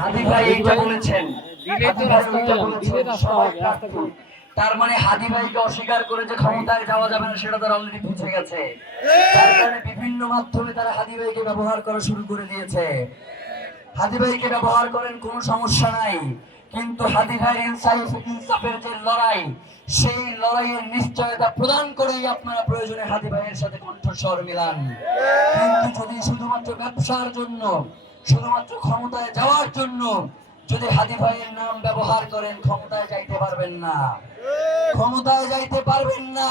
হাদি ভাই এইটা বলেছেন, হাদি ভাই ওইটা বলেছেন, সবাই প্রার্থী। তার মানে হাদি ভাইকে অস্বীকার করে যে ক্ষমতায় যাওয়া যাবে না সেটা তারা অলরেডি বুঝে গেছে। তার কারণে বিভিন্ন মাধ্যমে তারা হাদি ভাইকে ব্যবহার করা শুরু করে দিয়েছে। হাদি ভাইকে ব্যবহার করেন, কোনো সমস্যা নাই, কিন্তু হাদি ভাইয়ের ইনসাফের যে লড়াই, সেই লড়াইয়ের নিশ্চয়তা প্রদান করেই আপনারা প্রয়োজনে হাদি ভাইয়ের সাথে কণ্ঠস্বর মিলান। কিন্তু যদি শুধুমাত্র ব্যবসার জন্য, শুধুমাত্র ক্ষমতায় যাওয়ার জন্য যদি হাদি ভাইয়ের নাম ব্যবহার করেন, ক্ষমতায় যাইতে পারবেন না, ক্ষমতায় যাইতে পারবেন না।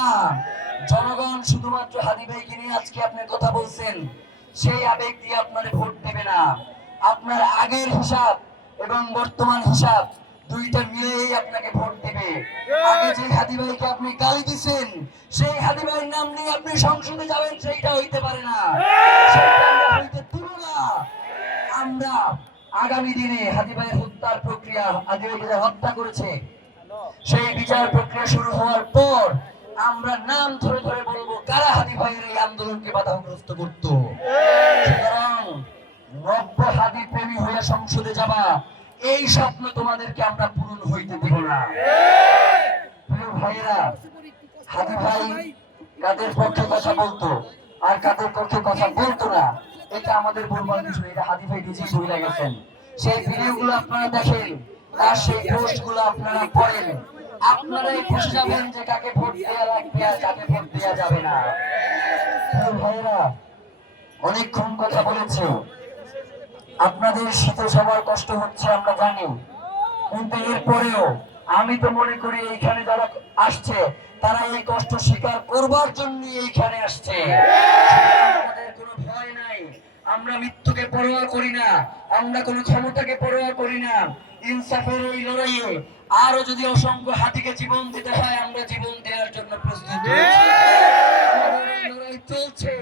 জনগণ শুধুমাত্র হাদি ভাইকে নিয়ে আজকে আপনি কথা বলছেন, সেই আবেগ দিয়ে আপনারে ভোট দেবে না। আপনার আগের হিসাব এবং বর্তমান হিসাব দুইটা মিলেই আপনাকে ভোট দেবে। আগে যে হাদি ভাইকে আপনি গালি দিয়েছেন, সেই হাদি ভাইয়ের নাম নিয়ে আপনি সংসদে যাবেন, সেইটা হইতে পারে না, সেইটা আমরা হইতে দিব না। আমরা আগামী দিনে হাদি ভাইয়ের হত্যার প্রক্রিয়া, হাদি ভাইকে যারা হত্যা করেছে সেই বিচার প্রক্রিয়া শুরু হওয়ার পর আমরা নাম ধরে ধরে বলবো কারা হাদি ভাইয়ের এই আন্দোলনকে বাধাগ্রস্ত করত। সুতরাং নব্য হাদি প্রেমী হয়ে সংসদে যাবা, এই স্বপ্ন তোমাদেরকে আমরা পূরণ হইতে দেব না। প্রিয় ভাইয়েরা, হাদি ভাই কাদের পক্ষে কথা বলতো আর কাদের পক্ষে কথা বলতো না, এটা আমাদের বলবার কিছু নেই, এটা হাদি ভাই নিজেই বলে গেছেন। সেই ভিডিওগুলো আপনারা দেখেন, তার সেই পোস্টগুলো আপনারা পড়েন, আপনারাই বুঝে যাবেন যে কাকে ভোট দেওয়া লাগবে আর কাকে ভোট দেওয়া যাবে না। প্রিয় ভাইয়েরা, অনেকক্ষণ কথা বলেছি, আপনাদের শীতে সবার কষ্ট হচ্ছে আমরা জানি, কিন্তু এরপরেও আমি তো মনে করি এইখানে যারা আসছে তারা এই কষ্ট স্বীকার করবার জন্য এইখানে আসছে। আমাদের কোনো ভয় নাই, আমরা মৃত্যুকে পরোয়া করি না, আমরা কোনো ক্ষমতাকে পরোয়া করি না। ইনসাফের এই লড়াইয়ে আরো যদি অসংখ্য হাতিকে জীবন দিতে হয়, আমরা জীবন দেওয়ার জন্য প্রস্তুত রয়েছি। আমাদের এই লড়াই চলছে,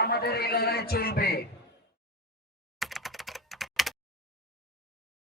আমাদের এই লড়াই চলবে।